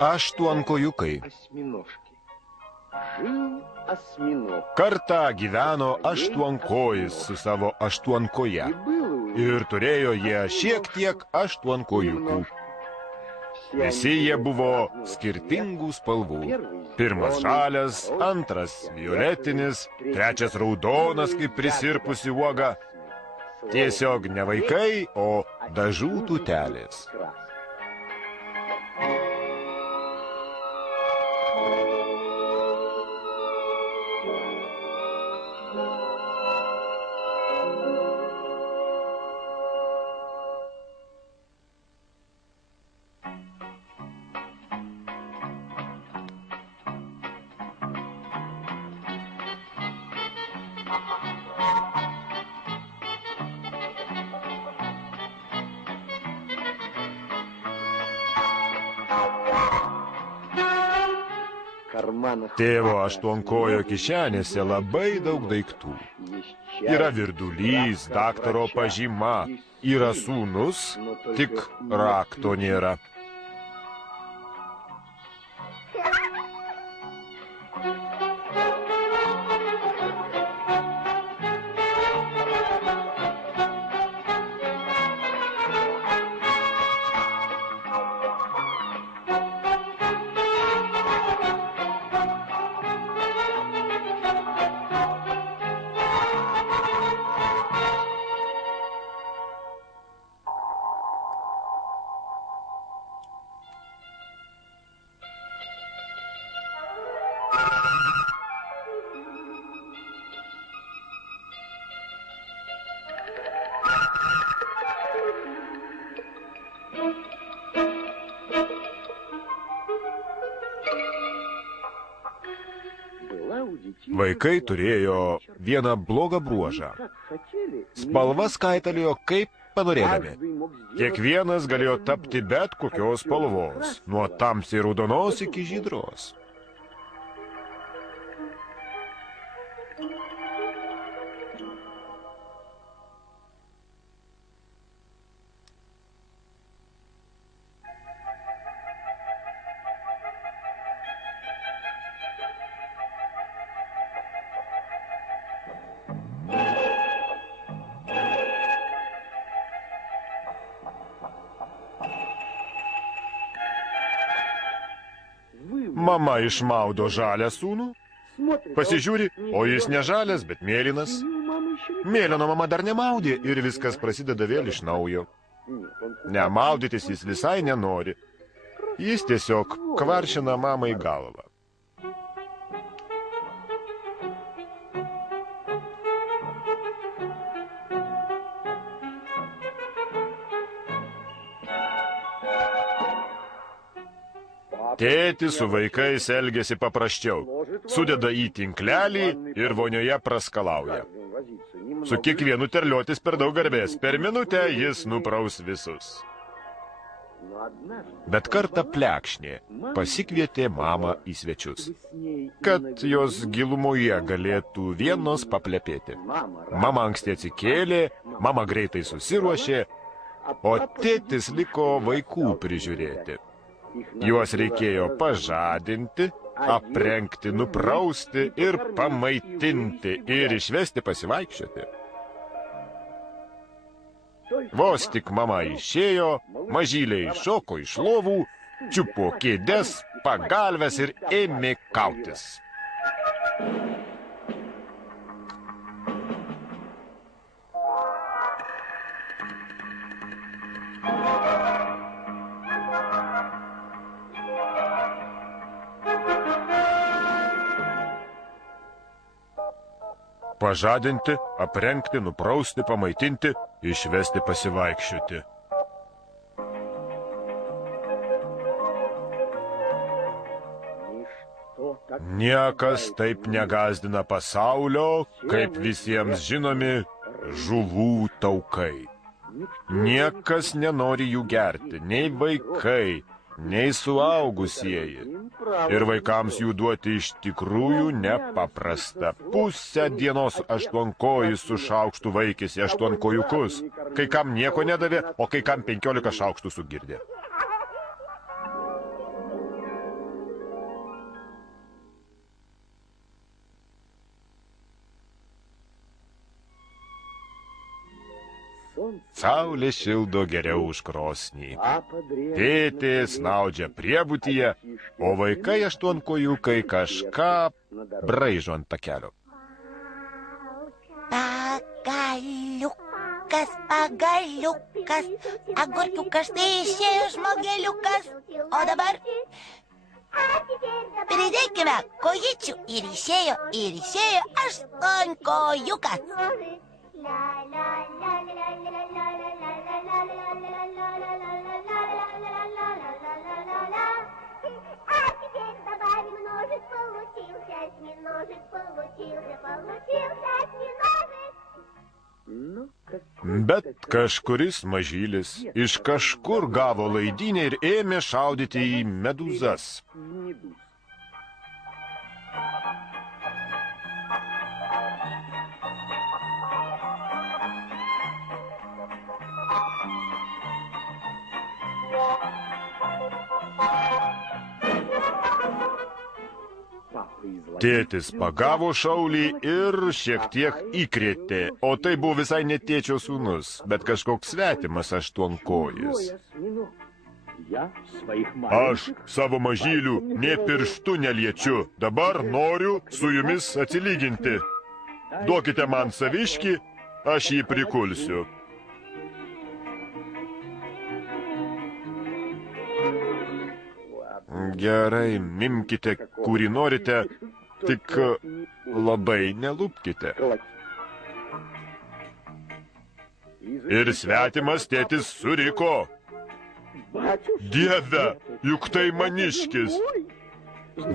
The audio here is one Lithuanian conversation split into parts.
Aštuonkojukai. Kartą gyveno aštuonkojis su savo aštuonkoje. Ir turėjo jie šiek tiek aštuonkojukų. Visi jie buvo skirtingų spalvų. Pirmas žalias, antras violetinis, trečias raudonas kaip prisirpusi uoga. Tiesiog ne vaikai, o dažų tūtelės. Tėvo aštuonkojo kišenėse labai daug daiktų. Yra virdulys, daktaro pažyma, yra sūnus, tik rakto nėra. Vaikai turėjo vieną blogą bruožą. Spalvas kaitaliojo kaip panorėdami. Kiekvienas galėjo tapti bet kokios spalvos, nuo tamsiai raudonos iki žydros. Mama išmaudo žalią sūnų, pasižiūri, o jis ne žalias, bet mėlynas. Mėlyno mama dar nemaudė ir viskas prasideda vėl iš naujo. Nemaudytis jis visai nenori. Jis tiesiog kvaršina mamai galvą. Tėtis su vaikais elgiasi paprasčiau. Sudeda į tinklelį ir vonioje praskalauja. Su kiekvienu terliotis per daug garbės. Per minutę jis nupraus visus. Bet kartą plekšnė pasikvietė mamą į svečius, kad jos gilumoje galėtų vienos paplepėti. Mama anksti atsikėlė, mama greitai susiruošė, o tėtis liko vaikų prižiūrėti. Juos reikėjo pažadinti, aprengti, nuprausti ir pamaitinti ir išvesti pasivaikščioti. Vos tik mama išėjo, mažyliai šoko iš lovų, čiupo kėdes, pagalves ir ėmė kautis. Pažadinti, aprengti, nuprausti, pamaitinti, išvesti pasivaikščioti. Niekas taip negąsdina pasaulio, kaip visiems žinomi žuvų taukai. Niekas nenori jų gerti, nei vaikai, nei suaugusieji. Ir vaikams jų duoti iš tikrųjų nepaprasta. Pusę dienos aštuonkojis su šaukštu vaikėsi aštuonkojukus. Kai kam nieko nedavė, o kai kam 15 šaukštų sugirdė. Saulė šildo geriau už krosnį. Tėtė snaudžia priebutyje, o vaikai aštuonkojukai kažką braižo ant takelio. Pagaliukas, pagaliukas, agurkiukas, tai išėjo žmogeliukas. O dabar pridėkime kojičių ir išėjo aštuonkojukas. Bet kažkuris mažylis iš kažkur gavo laidynę ir ėmė šaudyti į medūzas. Tėtis pagavo šaulį ir šiek tiek įkrėtė, o tai buvo visai ne tėčio sūnus, bet kažkoks svetimas aštuonkojis. Aš savo mažylių nė pirštu neliečiu, dabar noriu su jumis atsilyginti. Duokite man saviškį, aš jį prikulsiu. Gerai, mimkite, kurį norite, tik labai nelupkite. Ir svetimas tėtis suriko. Dieve, juk tai maniškis.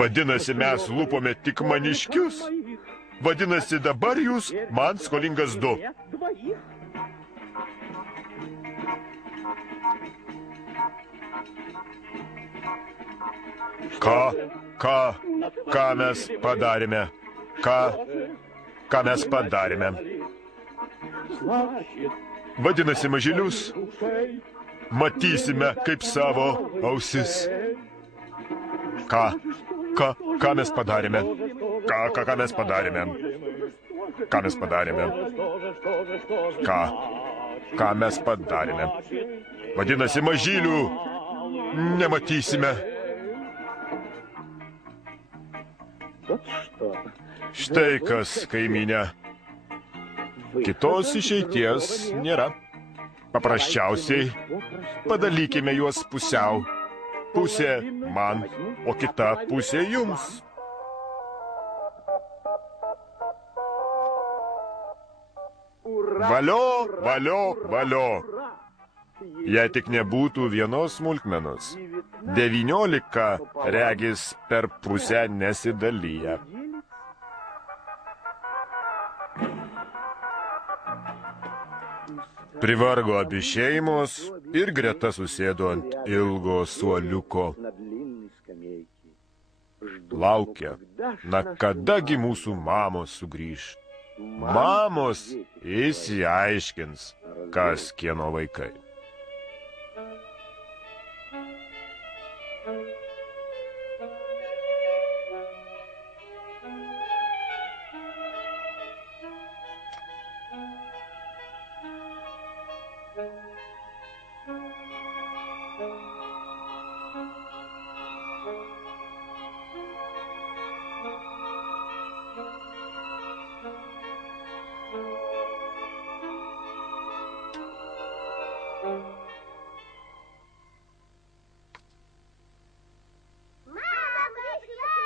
Vadinasi, mes lupome tik maniškius. Vadinasi, dabar jūs man skolingas 2. Ką mes padarėme? Ką mes padarėme? Vadinasi, mažylius matysime kaip savo ausis. Ką mes padarėme? Ką mes padarėme? Ką mes padarėme? Ką mes padarėme? Vadinasi, mažylių nematysime. Štai kas, kaimynė. Kitos išeities nėra. Paprasčiausiai padalykime juos pusiau. Pusė man, o kita pusė jums. Valio, valio, valio. Jei tik nebūtų vienos smulkmenos. 19 regis per pusę nesidalyja. Privargo abi šeimos ir greta susėdo ant ilgo suoliuko. Laukia, kadagi mūsų mamos sugrįš. Mamos išsiaiškins, kas kieno vaikai.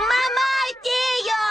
Mama atėjo!